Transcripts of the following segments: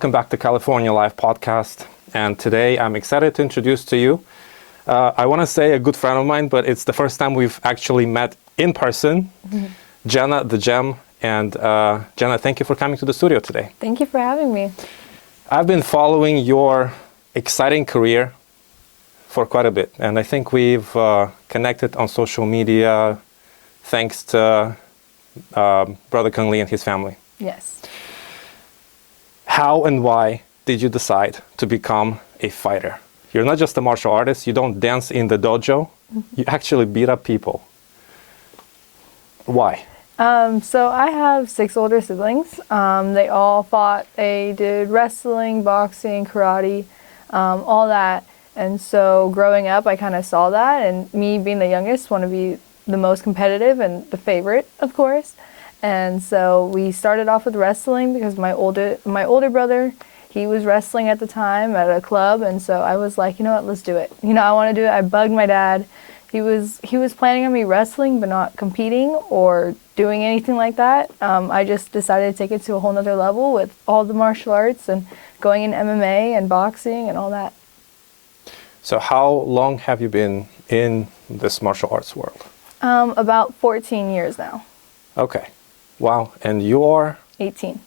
welcome back to California Live Podcast. And today I'm excited to introduce to you, I want to say a good friend of mine, but it's the first time we've actually met in person, Jennah the Gem. And Jennah, thank you for coming to the studio today. Thank you for having me. I've been following your exciting career for quite a bit. And I think we've connected on social media thanks to Brother Kung Lee and his family. Yes. How and why did you decide to become a fighter? You're not just a martial artist. You don't dance in the dojo. You actually beat up people. Why? So I have 6 older siblings. They all fought. They did wrestling, boxing, karate, all that. And so growing up, I kind of saw that. And me being the youngest, want to be the most competitive and the favorite, of course. And so we started off with wrestling because my older brother, he was wrestling at the time at a club, and so I was like, you know what, let's do it. You know, I want to do it. I bugged my dad. He was planning on me wrestling but not competing or doing anything like that. I just decided to take it to a whole nother level with all the martial arts and going in MMA and boxing and all that. So how long have you been in this martial arts world? About 14 years now. Okay. Wow. And you're? 18.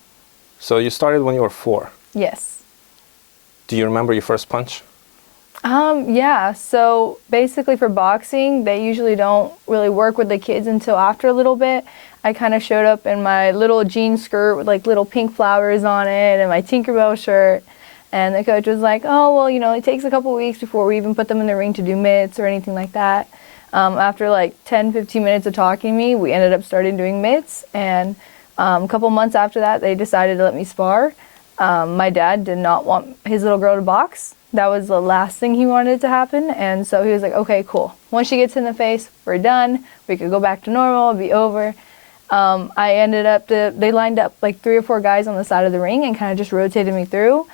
So you started when you were 4? Yes. Do you remember your first punch? Yeah. So basically for boxing, they usually don't really work with the kids until after a little bit. I kind of showed up in my little jean skirt with like little pink flowers on it and my Tinkerbell shirt. And the coach was like, oh, well, you know, it takes a couple weeks before we even put them in the ring to do mitts or anything like that. After like 10, 15 minutes of talking to me, we ended up starting doing mitts. And a couple months after that, they decided to let me spar. My dad did not want his little girl to box. That was the last thing he wanted to happen. And so he was like, okay, cool. Once she gets in the face, we're done. We could go back to normal, it'll be over. They lined up like 3 or 4 guys on the side of the ring and kind of just rotated me through.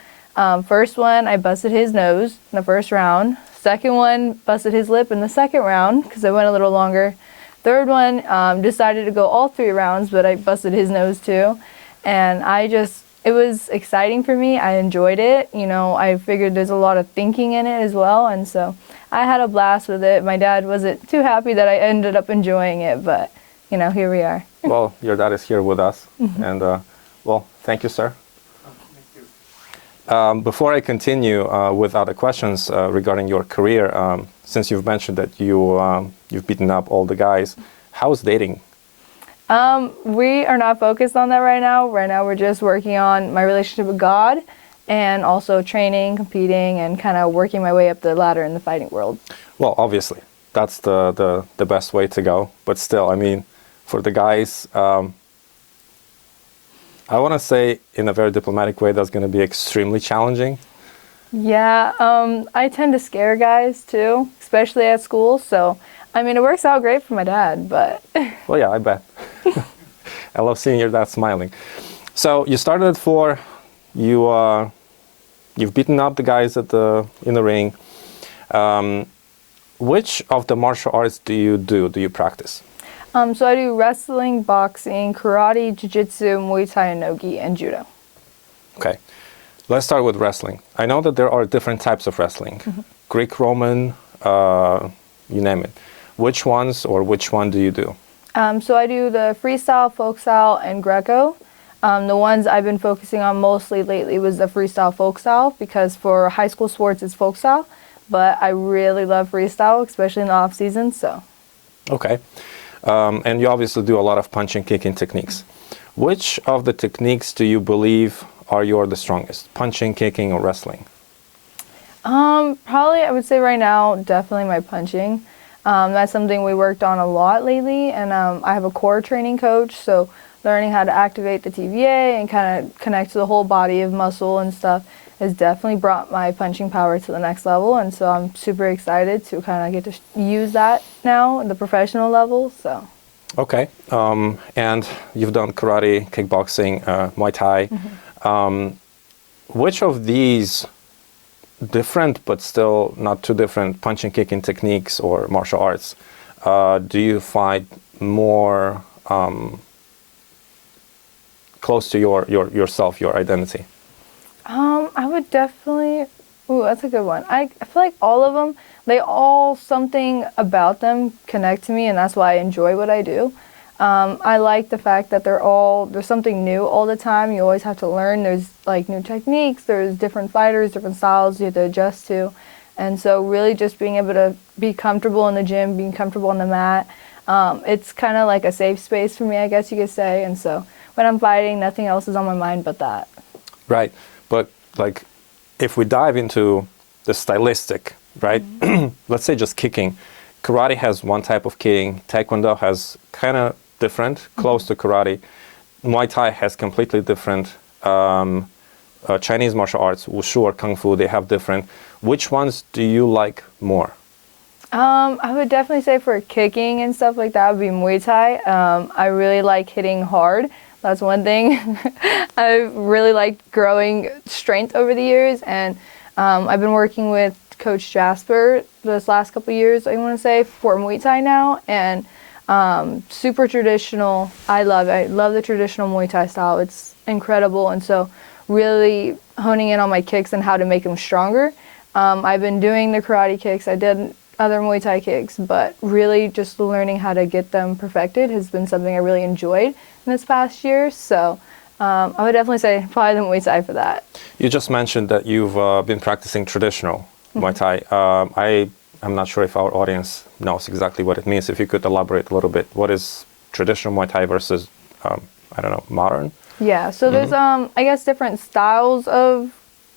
First one, I busted his nose in the first round. Second one, busted his lip in the second round because I went a little longer. Third one, decided to go all 3 rounds, but I busted his nose too. And it was exciting for me. I enjoyed it. You know, I figured there's a lot of thinking in it as well. And so I had a blast with it. My dad wasn't too happy that I ended up enjoying it, but, you know, here we are. Well, your dad is here with us. And, well, thank you, sir. Before I continue with other questions regarding your career, since you've mentioned that you've beaten up all the guys, how's dating? We are not focused on that right now. Right now we're just working on my relationship with God and also training, competing, and kind of working my way up the ladder in the fighting world. Well, obviously, that's the best way to go. But still, I mean, for the guys, I want to say in a very diplomatic way, that's going to be extremely challenging. Yeah, I tend to scare guys too, especially at school. So, I mean, it works out great for my dad, but... Well, yeah, I bet. I love seeing your dad smiling. So you started at 4. You've beaten up the guys in the ring. Which of the martial arts do you practice? So I do wrestling, boxing, karate, jiu-jitsu, Muay Thai, and nogi, and judo. Okay. Let's start with wrestling. I know that there are different types of wrestling. Greek, Roman, you name it. Which one do you do? So I do the freestyle, folk style, and Greco. The ones I've been focusing on mostly lately was the freestyle, folk style, because for high school sports it's folk style, but I really love freestyle, especially in the off season, so. Okay. And you obviously do a lot of punching, kicking techniques. Which of the techniques do you believe are the strongest? Punching, kicking, or wrestling? Probably I would say right now, definitely my punching. That's something we worked on a lot lately, and I have a core training coach, so learning how to activate the TVA and kind of connect to the whole body of muscle and stuff has definitely brought my punching power to the next level, and so I'm super excited to kind of get to use that now at the professional level. So. Okay, and you've done karate, kickboxing, Muay Thai. Which of these different but still not too different punching, kicking techniques or martial arts do you find more close to yourself, your identity? I would definitely. Ooh, that's a good one. I feel like all of them, they all something about them connect to me, and that's why I enjoy what I do. I like the fact that there's something new all the time. You always have to learn. There's like new techniques. There's different fighters, different styles you have to adjust to, and so really just being able to be comfortable in the gym, being comfortable on the mat. It's kind of like a safe space for me, I guess you could say. And so when I'm fighting, nothing else is on my mind but that. Right. But like, if we dive into the stylistic, right? Let's say just kicking. Karate has one type of kicking. Taekwondo has kind of different, close to karate. Muay Thai has completely different. Chinese martial arts, wushu or kung fu, they have different. Which ones do you like more? I would definitely say for kicking and stuff like that would be Muay Thai. I really like hitting hard. That's one thing. I've really liked growing strength over the years, and I've been working with Coach Jasper this last couple of years, I want to say, for Muay Thai now, and super traditional. I love it. I love the traditional Muay Thai style. It's incredible, and so really honing in on my kicks and how to make them stronger. I've been doing the karate kicks. I did other Muay Thai kicks, but really just learning how to get them perfected has been something I really enjoyed in this past year. So I would definitely say probably the Muay Thai for that. You just mentioned that you've been practicing traditional Muay Thai. I'm not sure if our audience knows exactly what it means. If you could elaborate a little bit, what is traditional Muay Thai versus, I don't know, modern? Yeah, so there's, I guess, different styles of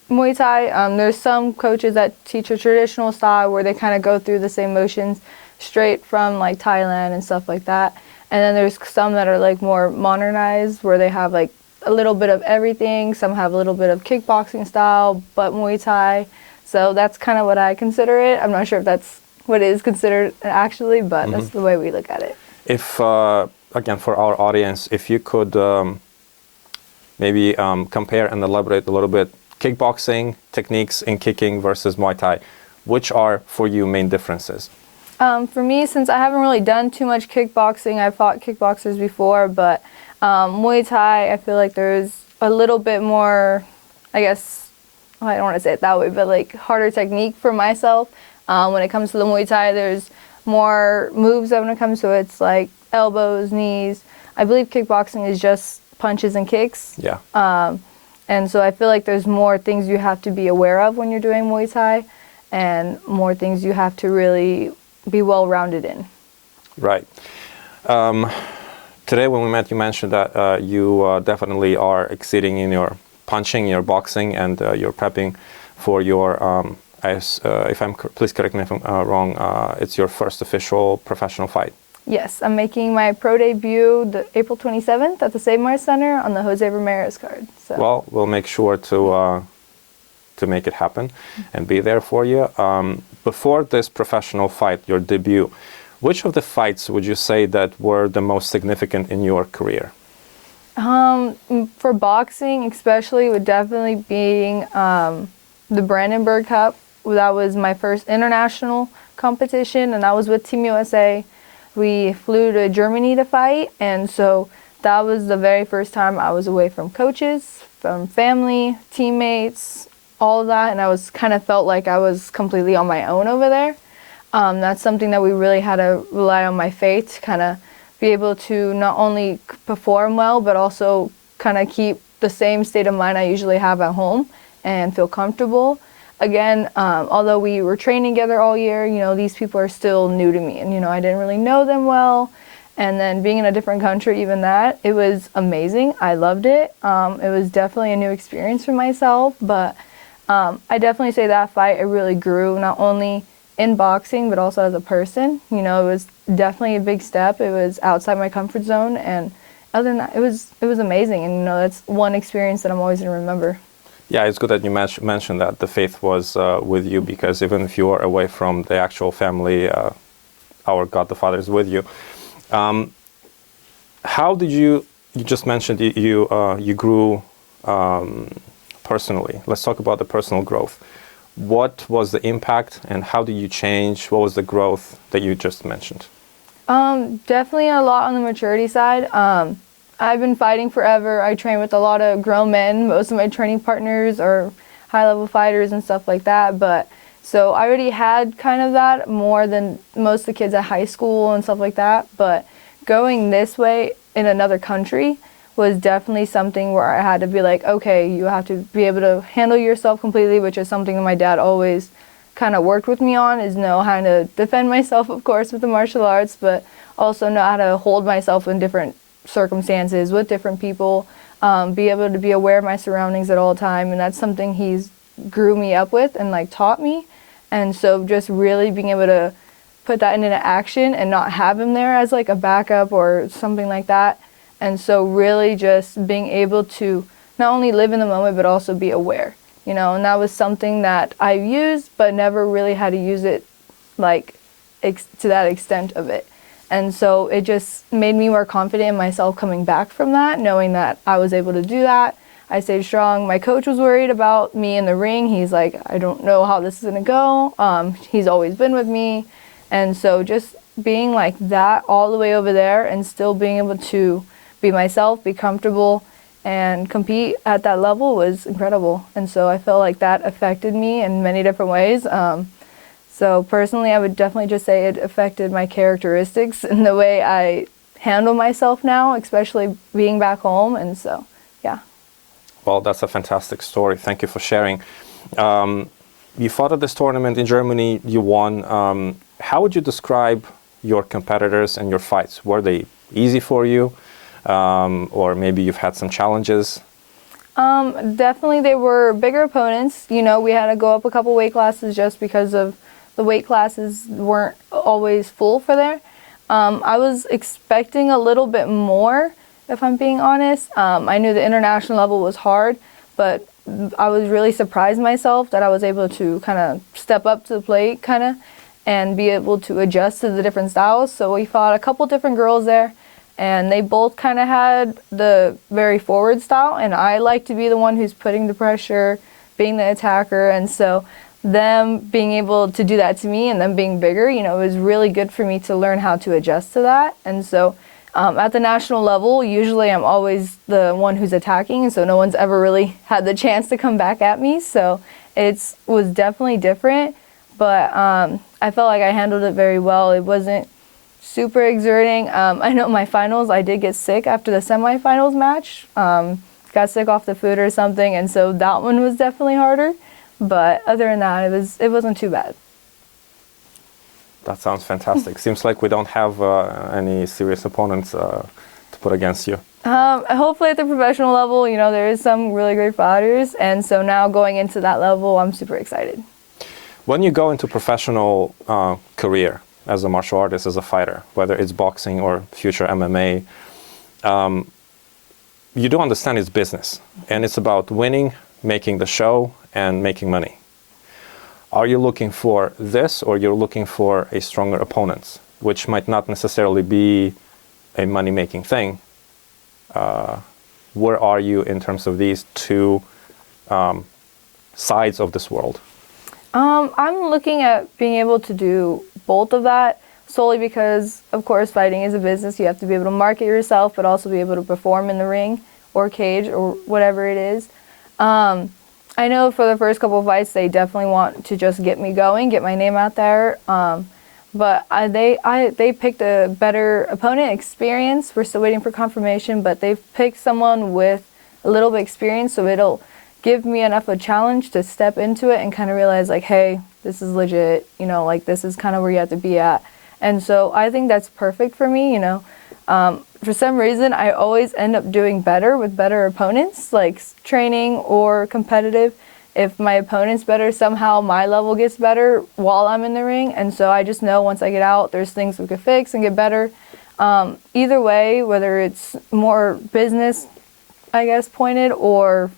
Muay Thai. There's some coaches that teach a traditional style where they kind of go through the same motions straight from like Thailand and stuff like that. And then there's some that are like more modernized where they have like a little bit of everything. Some have a little bit of kickboxing style, but Muay Thai. So that's kind of what I consider it. I'm not sure if that's what it is considered actually, but that's the way we look at it. If, again, for our audience, if you could maybe compare and elaborate a little bit kickboxing techniques in kicking versus Muay Thai, which are for you main differences? For me, since I haven't really done too much kickboxing, I've fought kickboxers before, but Muay Thai, I feel like there's a little bit more, I guess, I don't want to say it that way, but like harder technique for myself. When it comes to the Muay Thai, there's more moves when it comes to it. It's like elbows, knees. I believe kickboxing is just punches and kicks. Yeah. And so I feel like there's more things you have to be aware of when you're doing Muay Thai and more things you have to really be well-rounded in. Right. Today when we met, you mentioned that you definitely are exceeding in your punching, your boxing, and you're prepping for your, please correct me if I'm wrong, it's your first official professional fight. Yes, I'm making my pro debut the April 27th at the Save Mart Center on the Jose Ramirez card. So. Well, we'll make sure to make it happen and be there for you. Before this professional fight, your debut, which of the fights would you say that were the most significant in your career? For boxing, especially, would definitely be the Brandenburg Cup. That was my first international competition, and that was with Team USA. We flew to Germany to fight, and so that was the very first time I was away from coaches, from family, teammates, all of that, and I was kind of felt like I was completely on my own over there. That's something that we really had to rely on my faith to kind of be able to not only perform well, but also kind of keep the same state of mind I usually have at home and feel comfortable. Again, although we were training together all year, you know, these people are still new to me, and, you know, I didn't really know them well. And then being in a different country, even that, it was amazing. I loved it. It was definitely a new experience for myself, but I definitely say that fight, it really grew, not only in boxing, but also as a person. You know, it was definitely a big step. It was outside my comfort zone, and other than that, it was amazing. And, you know, that's one experience that I'm always going to remember. Yeah, it's good that you mentioned that the faith was with you, because even if you are away from the actual family, our God the Father is with you. How did you just mentioned you grew personally. Let's talk about the personal growth. What was the impact and how did you change? What was the growth that you just mentioned? Definitely a lot on the maturity side. I've been fighting forever. I train with a lot of grown men. Most of my training partners are high-level fighters and stuff like that. But so I already had kind of that more than most of the kids at high school and stuff like that. But going this way in another country was definitely something where I had to be like, okay, you have to be able to handle yourself completely, which is something that my dad always kind of worked with me on, is know how to defend myself, of course, with the martial arts, but also know how to hold myself in different circumstances with different people, be able to be aware of my surroundings at all time. And that's something he's grew me up with and like taught me. And so just really being able to put that into action and not have him there as like a backup or something like that. And so really just being able to not only live in the moment, but also be aware, you know, and that was something that I used, but never really had to use it like to that extent of it. And so it just made me more confident in myself coming back from that, knowing that I was able to do that. I stayed strong. My coach was worried about me in the ring. He's like, I don't know how this is going to go. He's always been with me. And so just being like that all the way over there and still being able to be myself, be comfortable, and compete at that level was incredible. And so I felt like that affected me in many different ways. So personally, I would definitely just say it affected my characteristics and the way I handle myself now, especially being back home. And so, yeah. Well, that's a fantastic story. Thank you for sharing. You fought at this tournament in Germany, you won. How would you describe your competitors and your fights? Were they easy for you? Or maybe you've had some challenges? Definitely they were bigger opponents. You know, we had to go up a couple weight classes just because of the weight classes weren't always full for there. I was expecting a little bit more, if I'm being honest. I knew the international level was hard, but I was really surprised myself that I was able to kind of step up to the plate kind of and be able to adjust to the different styles. So we fought a couple different girls there, and they both kind of had the very forward style, and I like to be the one who's putting the pressure, being the attacker. And so them being able to do that to me and them being bigger, you know, it was really good for me to learn how to adjust to that. And so at the national level, usually I'm always the one who's attacking, and so no one's ever really had the chance to come back at me. So it was definitely different, but I felt like I handled it very well. It wasn't super exerting. I know my finals, I did get sick after the semifinals match. Got sick off the food or something, and so that one was definitely harder. But other than that, it wasn't too bad. That sounds fantastic. Seems like we don't have any serious opponents to put against you. Hopefully at the professional level, you know, there is some really great fighters, and so now going into that level, I'm super excited. When you go into professional career as a martial artist, as a fighter, whether it's boxing or future MMA, you do understand it's business, and it's about winning, making the show, and making money. Are you looking for this, or you're looking for a stronger opponent, which might not necessarily be a money-making thing? Where are you in terms of these two sides of this world? I'm looking at being able to do both of that, solely because, of course, fighting is a business. You have to be able to market yourself, but also be able to perform in the ring or cage or whatever it is. I know for the first couple of fights, they definitely want to just get me going, get my name out there. But they picked a better opponent experience. We're still waiting for confirmation, but they've picked someone with a little bit of experience, so it'll give me enough of a challenge to step into it and kind of realize like, hey, this is legit, you know, like this is kind of where you have to be at. And so I think that's perfect for me, you know. For some reason, I always end up doing better with better opponents, like training or competitive. If my opponent's better, somehow my level gets better while I'm in the ring. And so I just know once I get out, there's things we could fix and get better. Either way, whether it's more business, I guess, pointed or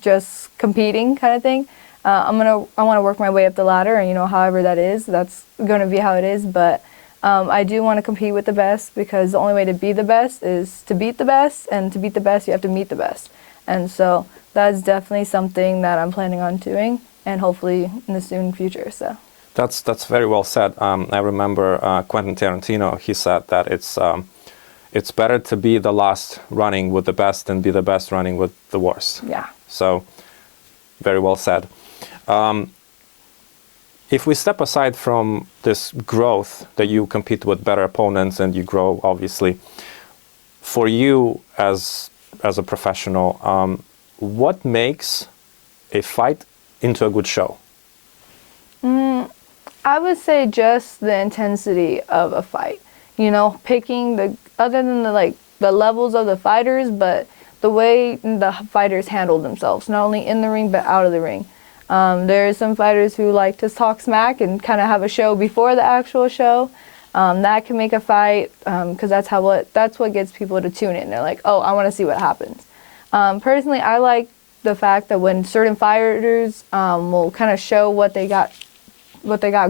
just competing kind of thing, I want to work my way up the ladder, and, you know, however that is, that's going to be how it is. But I do want to compete with the best, because the only way to be the best is to beat the best, and to beat the best, you have to meet the best. And so that's definitely something that I'm planning on doing, and hopefully in the soon future. So that's very well said. I remember Quentin Tarantino. He said that it's better to be the last running with the best than be the best running with the worst. Yeah. So, very well said. If we step aside from this growth that you compete with better opponents and you grow, obviously, for you as a professional, what makes a fight into a good show? I would say just the intensity of a fight. You know, picking other than the levels of the fighters, but the way the fighters handle themselves, not only in the ring but out of the ring. There are some fighters who like to talk smack and kind of have a show before the actual show. That can make a fight because that's what gets people to tune in. They're like, oh, I want to see what happens. Personally, I like the fact that when certain fighters will kind of show what they got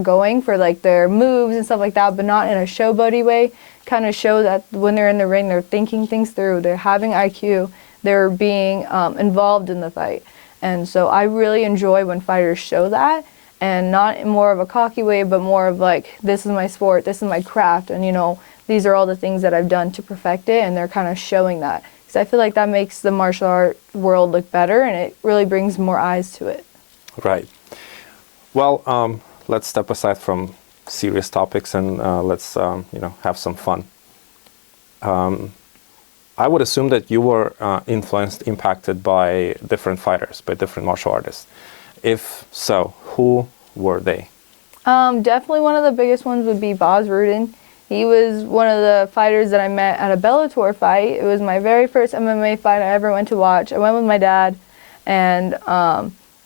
going for like their moves and stuff like that, but not in a showboaty way. Kind of show that when they're in the ring, they're thinking things through, they're having IQ, they're being involved in the fight. And so I really enjoy when fighters show that, and not in more of a cocky way, but more of like, this is my sport, this is my craft, and you know, these are all the things that I've done to perfect it, and they're kind of showing that. Because I feel like that makes the martial art world look better, and it really brings more eyes to it. Right. Well, let's step aside from serious topics and let's have some fun. I would assume that you were impacted by different fighters, by different martial artists. If so, who were they? Definitely one of the biggest ones would be Bas Rutten. He was one of the fighters that I met at a Bellator fight. It was my very first MMA fight I ever went to watch. I went with my dad, and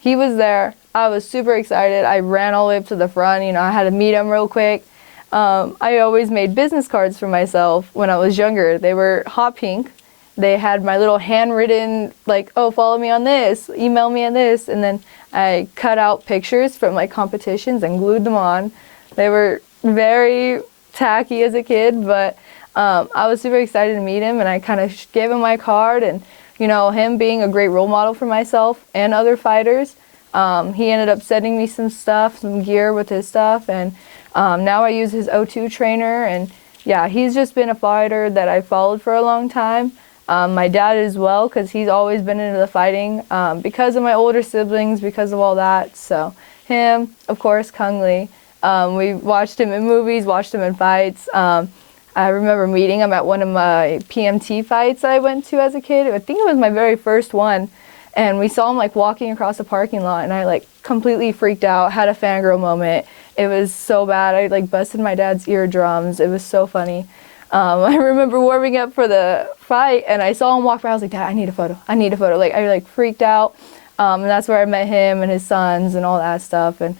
he was there. I was super excited. I ran all the way up to the front. You know, I had to meet him real quick. I always made business cards for myself when I was younger. They were hot pink. They had my little handwritten, like, oh, follow me on this, email me on this. And then I cut out pictures from like competitions and glued them on. They were very tacky as a kid, but I was super excited to meet him, and I kind of gave him my card. And, you know, him being a great role model for myself and other fighters, he ended up sending me some stuff, some gear with his stuff, and now I use his O2 trainer, and yeah, he's just been a fighter that I followed for a long time. My dad as well, because he's always been into the fighting because of my older siblings, because of all that. So him, of course, Kung Lee. We watched him in movies, watched him in fights. I remember meeting him at one of my PMT fights I went to as a kid. I think it was my very first one. And we saw him like walking across the parking lot, and I like completely freaked out, had a fangirl moment. It was so bad. I like busted my dad's eardrums. It was so funny. I remember warming up for the fight, and I saw him walk by. I was like, Dad, I need a photo. I need a photo. Like, I like freaked out. And that's where I met him and his sons and all that stuff. And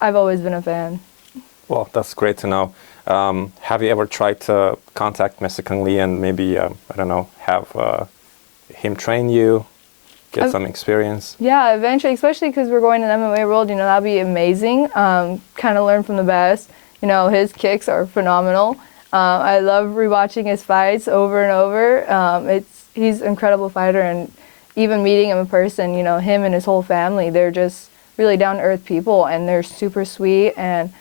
I've always been a fan. Well, that's great to know. Have you ever tried to contact Mr. Kung Lee and maybe, have him train you? Get some experience. Yeah, eventually, especially because we're going to the MMA world, you know, that'd be amazing. Kind of learn from the best. You know, his kicks are phenomenal. I love rewatching his fights over and over. He's an incredible fighter, and even meeting him in person, you know, him and his whole family, they're just really down-to-earth people, and they're super sweet, and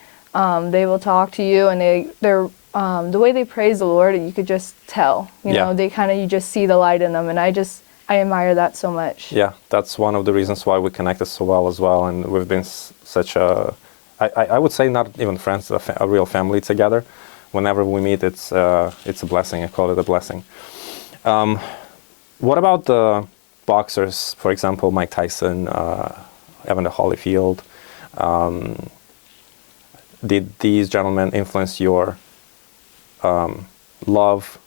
they will talk to you, and they're the way they praise the Lord, you could just tell. You know, you just see the light in them, and I admire that so much. Yeah, that's one of the reasons why we connected so well as well, and we've been such I would say not even friends, a real family together. Whenever we meet, it's a blessing. I call it a blessing. What about the boxers, for example, Mike Tyson, Evander Holyfield? Did these gentlemen influence your love,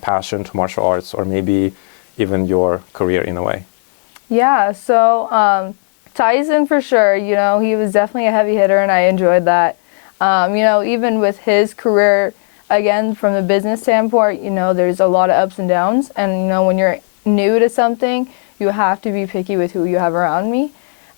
passion to martial arts, or maybe even your career in a way? Yeah, so Tyson for sure, you know, he was definitely a heavy hitter, and I enjoyed that. You know, even with his career, again, from the business standpoint, you know, there's a lot of ups and downs, and, you know, when you're new to something, you have to be picky with who you have around me,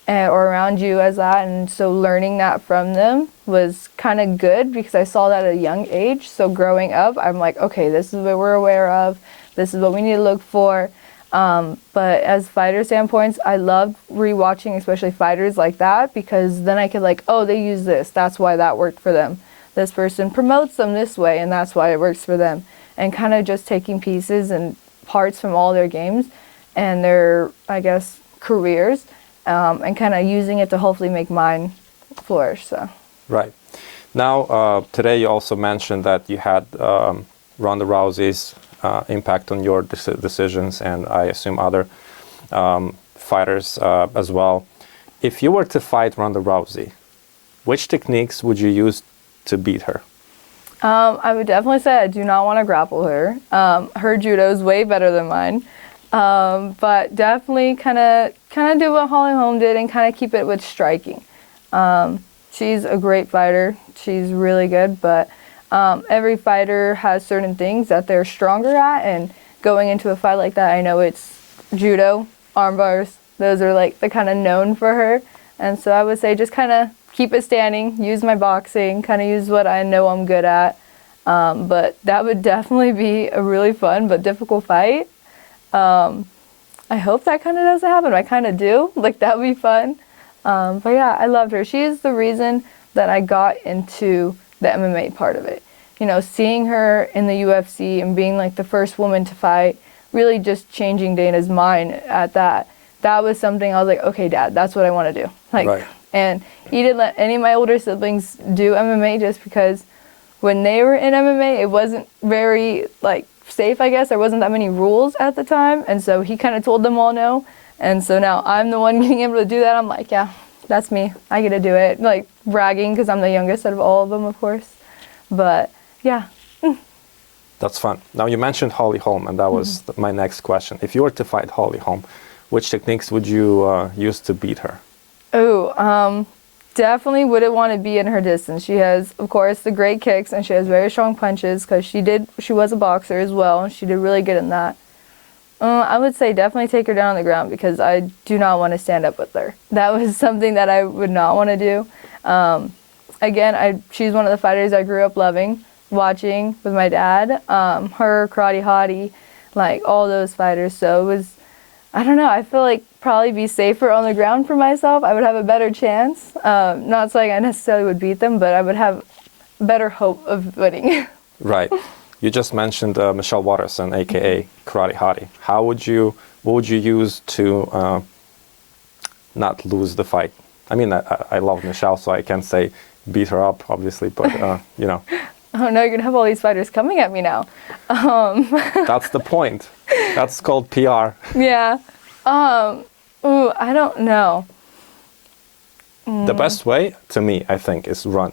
or around you as that, and so learning that from them was kind of good because I saw that at a young age. So growing up, I'm like, okay, this is what we're aware of, this is what we need to look for. But as fighter standpoints, I love rewatching, especially fighters like that, because then I could like, oh, they use this, that's why that worked for them. This person promotes them this way, and that's why it works for them. and kind of just taking pieces and parts from all their games and their, I guess, careers, and kind of using it to hopefully make mine flourish. So. Right. Now, today you also mentioned that you had Ronda Rousey's impact on your decisions, and I assume other fighters as well. If you were to fight Ronda Rousey, which techniques would you use to beat her? I would definitely say I do not want to grapple her. Her judo is way better than mine. But definitely kind of do what Holm did and kind of keep it with striking. She's a great fighter. She's really good, but every fighter has certain things that they're stronger at, and going into a fight like that, I know it's judo, arm bars. Those are like the kind of known for her. And so I would say just kind of keep it standing, use my boxing, kind of use what I know I'm good at. But that would definitely be a really fun but difficult fight. I hope that kind of doesn't happen. I kind of do. Like, that would be fun. But yeah, I loved her. She is the reason that I got into the MMA part of it. You know, seeing her in the UFC and being like the first woman to fight, really just changing Dana's mind at that. That was something I was like, okay, Dad, that's what I want to do. Like, right. And he didn't let any of my older siblings do MMA just because when they were in MMA, it wasn't very, like, safe, I guess. There wasn't that many rules at the time. And so he kind of told them all no. And so now I'm the one being able to do that. I'm like, yeah, that's me. I get to do it. Like, bragging because I'm the youngest out of all of them, of course. But, yeah. That's fun. Now, you mentioned Holly Holm, and that was my next question. If you were to fight Holly Holm, which techniques would you use to beat her? Oh, definitely wouldn't want to be in her distance. She has, of course, the great kicks, and she has very strong punches because she was a boxer as well, and she did really good in that. I would say definitely take her down on the ground because I do not want to stand up with her. That was something that I would not want to do. Again, she's one of the fighters I grew up loving, watching with my dad. Her, Karate Hottie, like all those fighters. So it was, I don't know, I feel like probably be safer on the ground for myself. I would have a better chance. Not saying I necessarily would beat them, but I would have better hope of winning. Right. You just mentioned Michelle Waterson, aka Karate Hottie. What would you use to not lose the fight? I mean, I love Michelle, so I can't say beat her up, obviously, but you know. Oh no, you're gonna have all these fighters coming at me now. That's the point. That's called PR. Yeah. Ooh, I don't know. The best way, to me, I think, is run.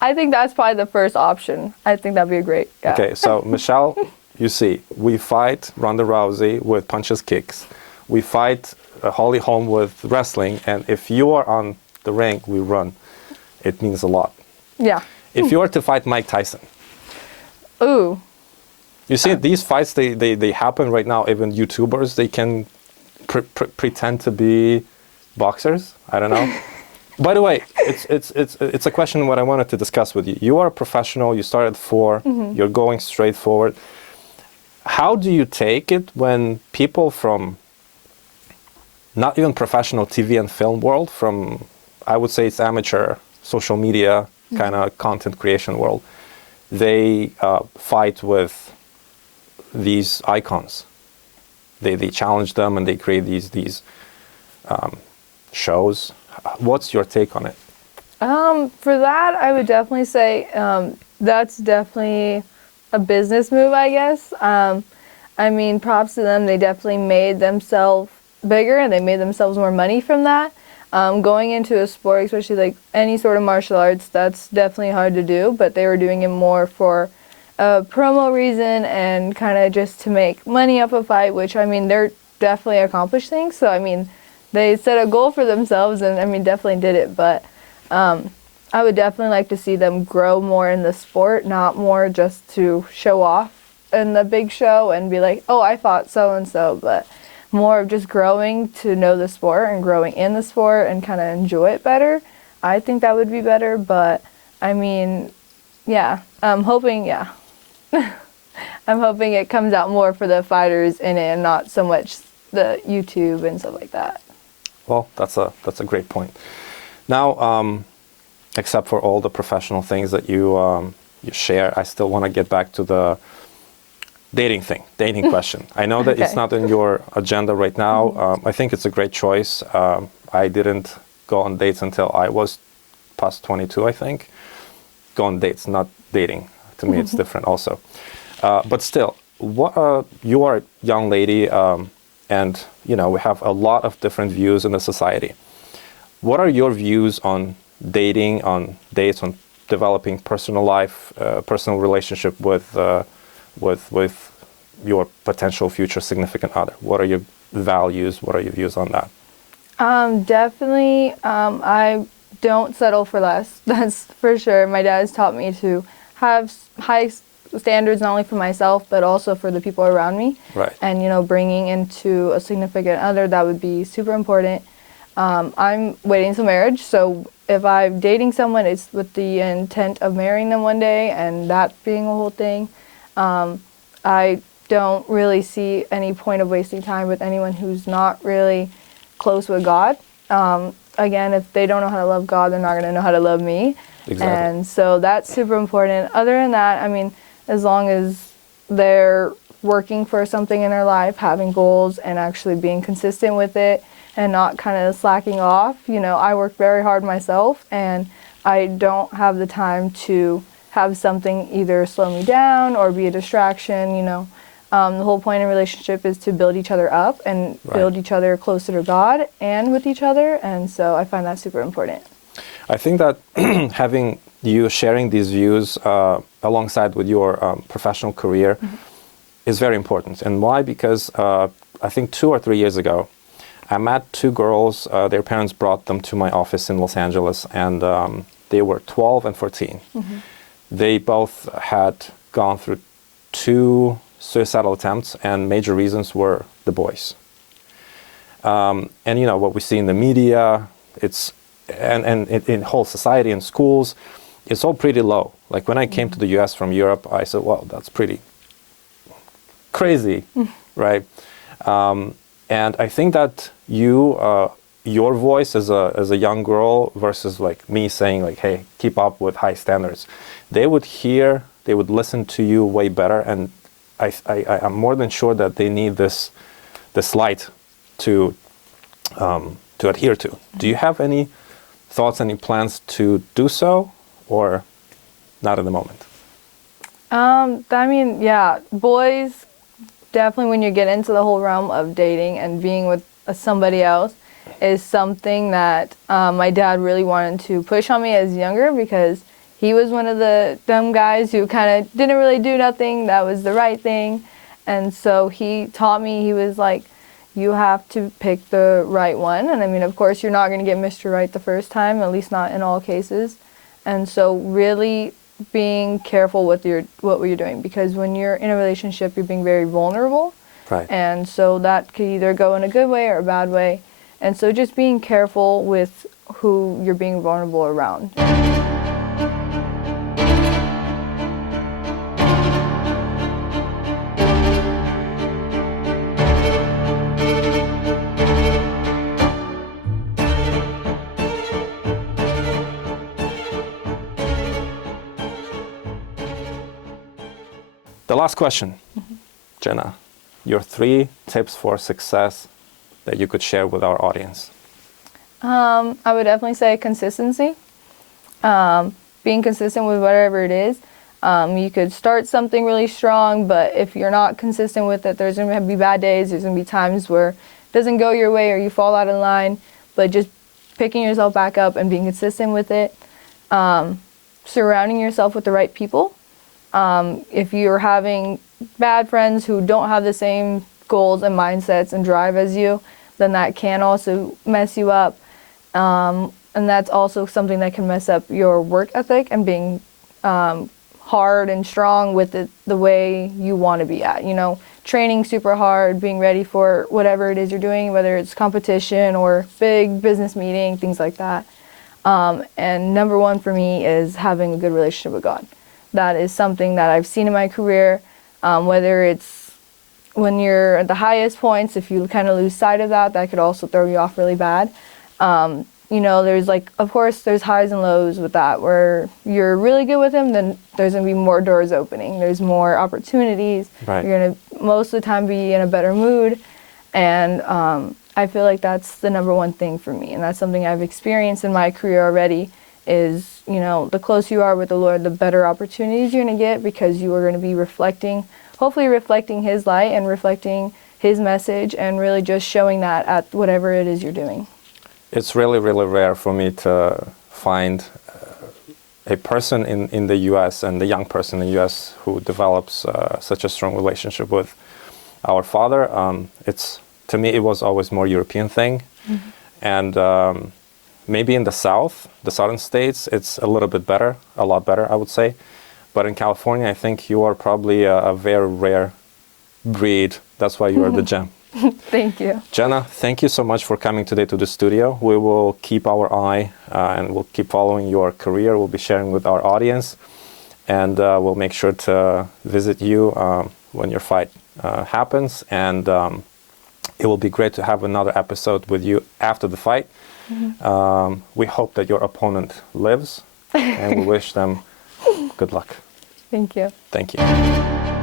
I think that's probably the first option. I think that'd be a great. Yeah. Okay, so Michelle, you see, we fight Ronda Rousey with punches, kicks. We fight Holly Holm with wrestling, and if you are on the ring, we run. It means a lot. Yeah. If you were to fight Mike Tyson. Ooh. You see, these fights, they happen right now. Even YouTubers, they can pretend to be boxers. I don't know. By the way, it's a question what I wanted to discuss with you. You are a professional. You started 4. You're going straight forward. How do you take it when people from not even professional TV and film world, from, I would say it's amateur social media kind of content creation world, they fight with these icons. They challenge them and they create these shows. What's your take on it? For that, I would definitely say that's definitely a business move, I guess. I mean, props to them. They definitely made themselves bigger and they made themselves more money from that. Going into a sport, especially like any sort of martial arts, that's definitely hard to do, but they were doing it more for a promo reason and kind of just to make money off a fight, which, I mean, they're definitely accomplished things. So, I mean, they set a goal for themselves and, I mean, definitely did it. But I would definitely like to see them grow more in the sport, not more just to show off in the big show and be like, oh, I fought so-and-so, but more of just growing to know the sport and growing in the sport and kind of enjoy it better. I think that would be better, but I mean, yeah, I'm hoping it comes out more for the fighters in it and not so much the YouTube and stuff like that. Well, that's a great point. Now, except for all the professional things that you you share. I still want to get back to the dating question. I know that it's not in your agenda right now. I think it's a great choice. I didn't go on dates until I was past 22, I think. Go on dates, not dating. To me, it's different also. But still, you are a young lady, and we have a lot of different views in the society. What are your views on dating, on dates, on developing personal life, personal relationship with your potential future significant other? What are your values? What are your views on that? Definitely, I don't settle for less. That's for sure. My dad has taught me to have high standards, not only for myself, but also for the people around me. Right. And, bringing into a significant other, that would be super important. I'm waiting until marriage, so if I'm dating someone, it's with the intent of marrying them one day, and that being a whole thing. I don't really see any point of wasting time with anyone who's not really close with God. Again, if they don't know how to love God, they're not going to know how to love me. Exactly. And so that's super important. Other than that, I mean, as long as they're working for something in their life, having goals, and actually being consistent with it, and not kind of slacking off. I work very hard myself, and I don't have the time to have something either slow me down or be a distraction. The whole point in a relationship is to build each other up and build each other closer to God and with each other, and so I find that super important. I think that having you sharing these views alongside with your professional career is very important. And why? Because I think 2 or 3 years ago, I met 2 girls. Their parents brought them to my office in Los Angeles, and they were 12 and 14. They both had gone through 2 suicidal attempts, and major reasons were the boys. And what we see in the media, and in whole society and schools, it's all pretty low. Like when I came to the US from Europe, I said, well, that's pretty crazy, right? And I think that your voice as a young girl versus like me saying like, hey, keep up with high standards, they would listen to you way better. And I'm more than sure that they need this light to adhere to. Do you have any thoughts, any plans to do so, or not at the moment? I mean, yeah, boys, definitely when you get into the whole realm of dating and being with somebody else is something that my dad really wanted to push on me as younger, because he was one of the dumb guys who kind of didn't really do nothing that was the right thing. And so he taught me, he was like, you have to pick the right one. And I mean, of course, you're not going to get Mr. Right the first time, at least not in all cases. And so really being careful with what you're doing, because when you're in a relationship, you're being very vulnerable. Right. And so that could either go in a good way or a bad way. And so just being careful with who you're being vulnerable around. The last question, Jennah, your 3 tips for success that you could share with our audience. I would definitely say consistency. Being consistent with whatever it is. You could start something really strong, but if you're not consistent with it, there's going to be bad days. There's going to be times where it doesn't go your way or you fall out of line, but just picking yourself back up and being consistent with it. Surrounding yourself with the right people. If you're having bad friends who don't have the same goals and mindsets and drive as you, then that can also mess you up. And that's also something that can mess up your work ethic and being hard and strong with the way you want to be at. Training super hard, being ready for whatever it is you're doing, whether it's competition or big business meeting, things like that. And number 1 for me is having a good relationship with God. That is something that I've seen in my career, whether it's when you're at the highest points, if you kind of lose sight of that, that could also throw you off really bad. you know, there's like, of course, there's highs and lows with that, where you're really good with him, then there's going to be more doors opening. There's more opportunities. Right. You're going to most of the time be in a better mood. And I feel like that's the number one thing for me. And that's something I've experienced in my career already is, you know, the closer you are with the Lord, the better opportunities you're going to get, because you are going to be reflecting, hopefully reflecting his light and reflecting his message, and really just showing that at whatever it is you're doing. It's really, really rare for me to find a person in the U.S. and a young person in the U.S. who develops such a strong relationship with our Father. To me, it was always more European thing. Mm-hmm. And maybe in the South, the southern states, it's a little bit better, a lot better, I would say. But in California, I think you are probably a very rare breed. That's why you are the gem. Thank you. Jennah, thank you so much for coming today to the studio. We will keep our eye and we'll keep following your career. We'll be sharing with our audience, and we'll make sure to visit you when your fight happens. And it will be great to have another episode with you after the fight. Mm-hmm. We hope that your opponent lives, and we wish them good luck. Thank you. Thank you.